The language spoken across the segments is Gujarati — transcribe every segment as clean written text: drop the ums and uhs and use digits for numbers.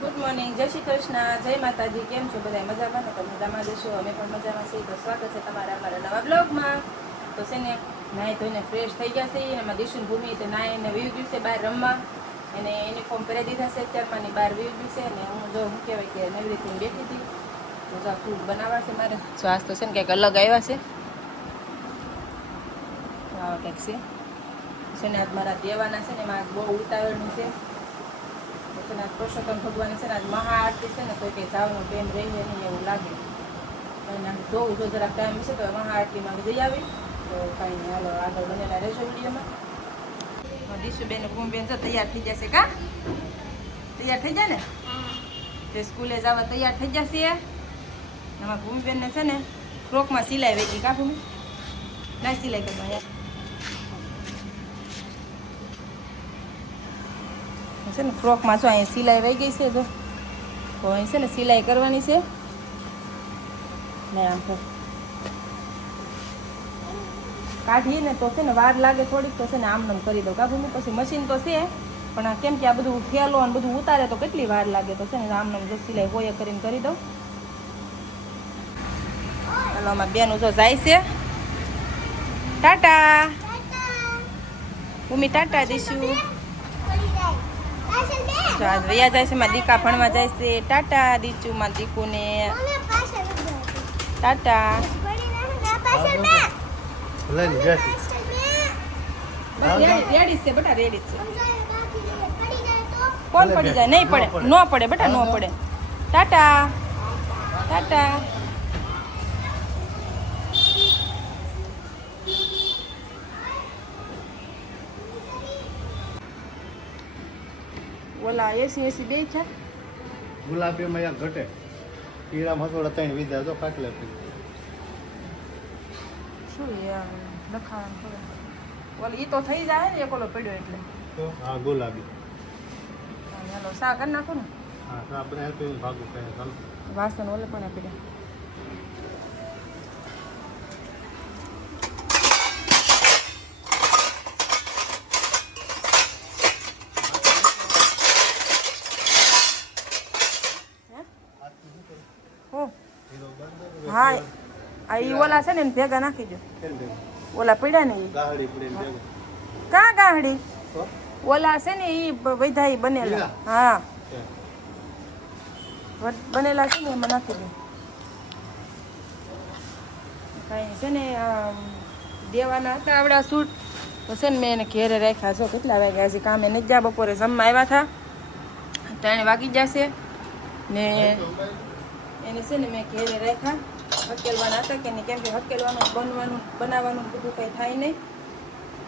ગુડ મોર્નિંગ, જય શ્રી કૃષ્ણ, જય માતાજી. કેમ છો બધા? મજામાં ને? તો મજામાં જશો. અમે પણ મજામાં છીએ. તો સ્વાગત છે તમારા અમારા નવા બ્લોગમાં. તો છે ને નાહી ધોઈને ફ્રેશ થઈ ગયા છે. એમાં દિશુન ભૂમિ તે નાહીને વીવ ગયું છે બહાર રમવા. એને યુનિફોર્મ પહેરી દીધા છે. અત્યારમાં બહાર વીવ ગયું છે. અને હું જો શું કહેવાય કે નવી રીતે બેઠી હતી. તો જો ફૂડ બનાવવા છે મારે. જો આજ તો છે ને કંઈક અલગ આવ્યા છે. આવા કંઈક છે ને આજ મારા દેવાના છે ને એમાં બહુ ઉતાવળનું છે. પુરુષોત્તમ ભગવાન છે ને આજ મહાઆરતી છે ને કોઈ કંઈ જવાનું ટાઈમ રહી નહીં એવું લાગે. અને જોઉં જો જરાક ટાઈમ છે તો મહાઆરતીમાં જઈ આવી. તો કાંઈ નહીં, હાલો આગળ બનેલા રહેશો વિડીયોમાં. ડીશુબેન ભૂમિબેન જો તૈયાર થઈ જશે. કા તૈયાર થઈ જાય ને? તે સ્કૂલે જવા તૈયાર થઈ જશે. એમાં ભૂમિબેનને છે ને ફ્રોકમાં સિલાઈ વેચી. કા ભૂમિ ના સિલાઈ કરવા યાર છે ને ફ્રોકમાં જો અહીંયા સિલાઈ વહી ગઈ છે. જો તો અહીં છે ને સિલાઈ કરવાની છે ને આમ તો કાઢીએ ને તો છે ને વાર લાગે થોડીક. તો છે ને આમ નામ કરી દઉં. કાઢું પછી મશીન તો છે પણ કેમ કે આ બધું ફેલો અને બધું ઉતારે તો કેટલી વાર લાગે. તો છે ને આમ નામ જો સિલાઈ હોય કરીને કરી દઉં. ચાલો આમાં બેનું જો જાય છે. ટાટા ભૂમિ, ટાટા દઈશું. આજ વૈયા જાય છે. મારા દીકા ભણવા જાય છે. ટાટા દીચું મારા દીકુને. ટાટા રેડી છે બેટા, રેડી છે. કોણ પડી જાય? નહીં પડે, ન પડે બેટા, ન પડે. ટાટા ટાટા. ઓલા એસી બે છે. ગુલાબીમાં યાર ઘટે. ઈરામ હસોડા ત્રણ વિધા જો કાટલે શું યાર લખાવાનું ખબર. ઓલ ઈ તો થઈ જાય ને એક ઓલો પડ્યો એટલે. તો હા ગુલાબી. હાલો સા કરી નાખો ને. હા તો આપણે આપી ભાગું કહે ચાલો. વાસણ ઓલે પણ આપી દે. હા આ ઈ ઓલા છે ને એને ભેગા નાખી દો. ઓલા પડ્યા ને ઈ ગાહડી પડે કા ગાહડી ઓલા છે ને ઈ વૈધાઈ બનેલા. હા બનેલા છે ને એમાં નાખી દો. કાંઈ છે ને દેવાના હતા આવડા સૂટ. તો છે ને મેં એને ઘેરે રાખ્યા. છો કેટલા વાગ્યા હજી કામે નથી ગયા. બપોરે જમવા આવ્યા હતા 3 વાગી જશે ને એને છે ને મેં ઘેરે રાખ્યા. હકેલવાના હતા કે નહીં, કેમ કે હકેલવાનું બનાવવાનું બધું કંઈ થાય નહીં.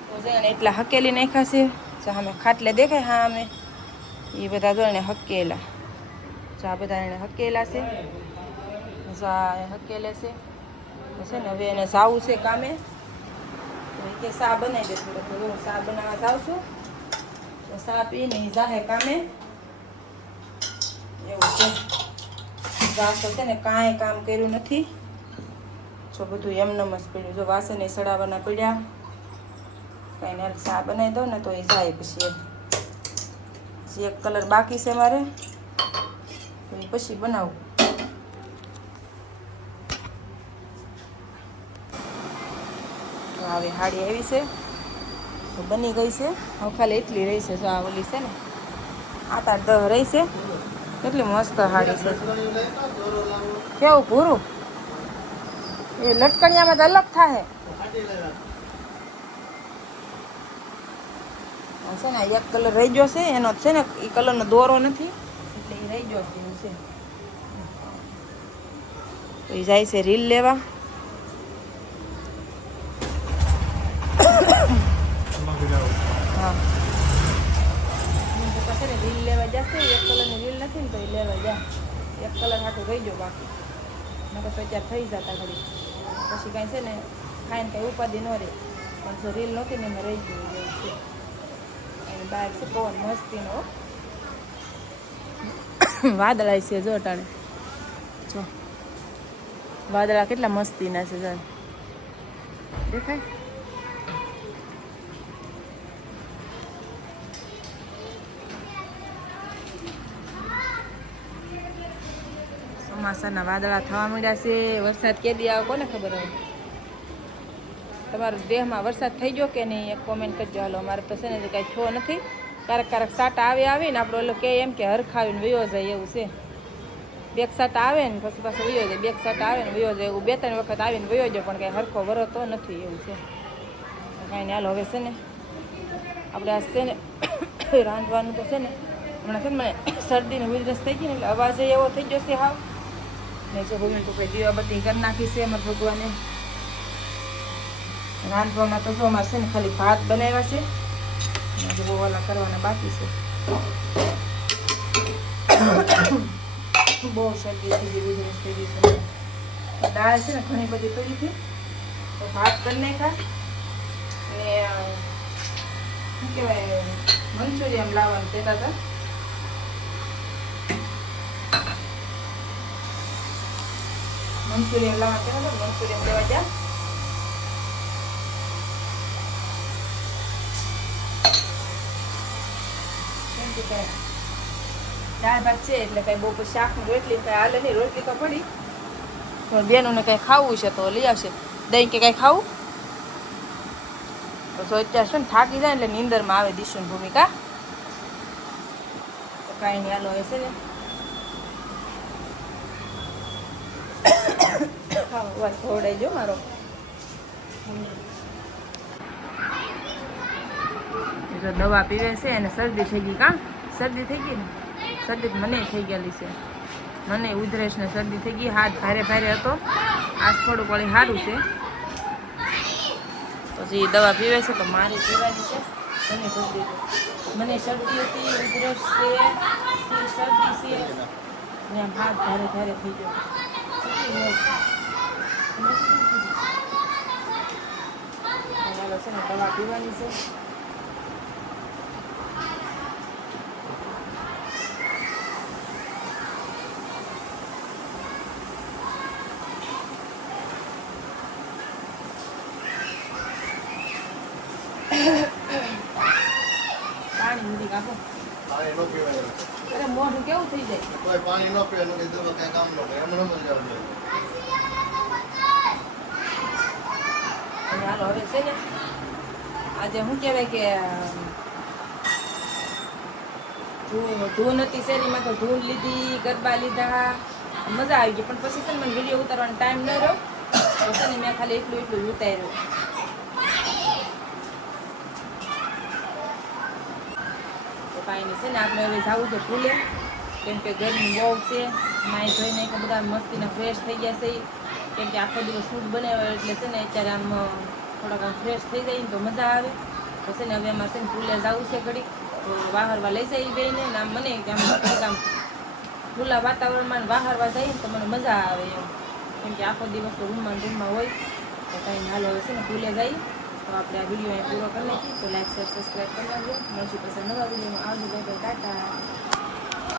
તો જઈને એટલા હકેલી નાખ્યા છે. અમે ખાટલે દેખાય હા અમે એ બધા જો એને હકેલા. જો આ બધા એને હકેલા છે. હકેલે છે ને હવે એને જાવું છે કામે. તો એ કે સા બનાવી દે થોડોક. તો હું સા બનાવવા જાઉં છું. તો સા પીને એ જાહે કામે. એવું છે. તો છે ને કાંઈ કામ કર્યું નથી. જો બધું એમનેમ જ પડ્યું. જો વાસણ સડાવવાના પડ્યા. કાંઈ ને ચા બનાવી દઉં ને તો એ જાય. પછી એક કલર બાકી છે મારે તો એ પછી બનાવું. તો આવી હાડી આવી છે તો બની ગઈ છે. હવે ખાલી એટલી રહી છે. જો આ ઓલી છે ને 8-10 રહી છે. કેટલી મસ્ત હાડી છે. કેવું ભૂરું એ લટકણિયામાં તો અલગ થાય છે ને. એક કલર રહી ગયો છે એનો છે ને એ કલરનો દોરો નથી એટલે એ રહી ગયો છે એવું છે. તો એ જાય છે રીલ લેવા. હા છે ને રીલ લેવા જશે. એક કલરની રીલ નથી ને તો એ લેવા જા. એક કલર હાટું રહી ગયો બાકી. નકર તો અત્યારે થઈ જતા ઘડી. પછી કાંઈ છે ને ખાઈને કાંઈ ઉપાધિ ન રહે. પણ જો રીલ નહોતી ને એમાં રહી ગયું એવું છે. અને બહાર છે પવન મસ્તીનો વાદળાય છે. જો અટાણે જો વાદળા કેટલા મસ્તીના છે. દેખાય ચોમાસાના વાદળા થવા માંડ્યા છે. વરસાદ કેદી આવે કોને ખબર હોય. તમારા દેહમાં વરસાદ થઈ ગયો કે નહીં એક કોમેન્ટ કરજો. હાલો અમારે તો છે ને કાંઈ છો નથી. ક્યારેક સાટા આવીને આપણે ઓલો કે એમ કે હરખાવીને વયો જાય એવું છે. બેક સાટા આવે ને પછી પાછો વયો જાય, બેક સાટા આવે ને વયો જાય એવું 2-3 વખત આવીને વયો જાય, પણ કાંઈ હરખો વરતો નથી એવું છે. કાંઈ ને હાલો હવે છે ને આપણે આ છે ને રાંધવાનું તો છે ને હમણાં છે ને મને શરદીને ઉધરસ થઈ ગઈ ને એટલે અવાજ એવો થઈ ગયો છે હાવ. ને જો ભૂમિ તો કંઈ દીવાબત્તી કરી નાખી છે અમારા ભગવાને. રાંધવામાં તો જો અમારે છે ને ખાલી ભાત બનાવ્યા છે, બહુ ઓલા કરવાના બાકી છે. બહુ શરદી થઈ ગઈ, ઉધરસ થઈ ગઈ છે. દાળ છે ને ઘણી બધી પડી હતી તો ભાત કરી નાખ્યા. ને શું કહેવાય મંચુરિયન લાવવાનું કહેતા હતા. મંચુરિયન લાવવા કહેતા હતા, મંચુરિયન લેવા ગયા. દાળ ભાત છે એટલે કઈ બહુ શાક ની રોટલી કઈ હાલે નહીં. રોટલી તો પડી પણ બેનોને કઈ ખાવું છે તો લઈ આવશે. દહીં કે કઈ ખાવું તો અત્યારે છે ને થાકી જાય એટલે નીંદરમાં આવે દિશુની ભૂમિકા. તો કાંઈ નહીં હાલો હવે છે ને ખાવા ખવડાવી જો મારો. દવા પીવે છે અને શરદી થઈ ગઈ. કાં શરદી થઈ ગઈ ને? શરદી મને થઈ ગયેલી છે. મને ઉધરસ ને શરદી થઈ ગઈ. હાથ ભારે ભારે હતો. આજ થોડુંક વળી સારું છે. પછી દવા પીવે છે તો મારે પીવાની છે. મને શરદી હતી, ઉધરસ છે, શરદી છે ને આમ હાથ ભારે ભારે થઈ ગયો. છે ને દવા પીવાની છે. પાણી મૂકી આપો. પાણી નો પીવાય. અરે મોઢું કેવું થઈ જાય. કોઈ પાણી નો પીવે એટલે દવા કઈ કામ નો કરે. એમણે મજા આવે. અને હાલો હવે છે ને આજે શું કહેવાય કે ધૂન હતી શેરીમાં તો ધૂન લીધી, ગરબા લીધા, મજા આવી ગઈ. પણ પછી છે ને મને વિડીયો ઉતારવાનો ટાઈમ ન રહ્યો તો છે ને મેં ખાલી એટલું ઉતાર્યું. તો કાંઈ નહીં છે ને આપણે હવે જવું છે ભૂલે, કેમ કે ગરમી બહુ છે. નાઈ ધોઈ નાખી બધા મસ્તીના ફ્રેશ થઈ ગયા છે. કેમ કે આખો દિવસ સૂટ બનાવ્યો એટલે છે ને અત્યારે આમ થોડાક આમ ફ્રેશ થઈ જાય ને તો મજા આવે. તો છે ને હવે અમારે છે ને ભૂલે જવું છે ઘડીક તો વાહરવા લઈ જાય બેને. ને આમ મને આમ ખુલ્લા વાતાવરણમાં વાહરવા જઈએ તો મને મજા આવે એમ. કેમ કે આખો દિવસ તો રૂમમાં હોય. તો કંઈ હાલ હવે છે ને ભૂલે જઈએ. તો આપણે આ વિડીયો અહીં પૂરો કરી નાખીએ. તો લાઈક શેર સબસ્ક્રાઈબ કરી નાખજો. મળશું પછી નવા વિડીયોમાં આવજો. ટાટા.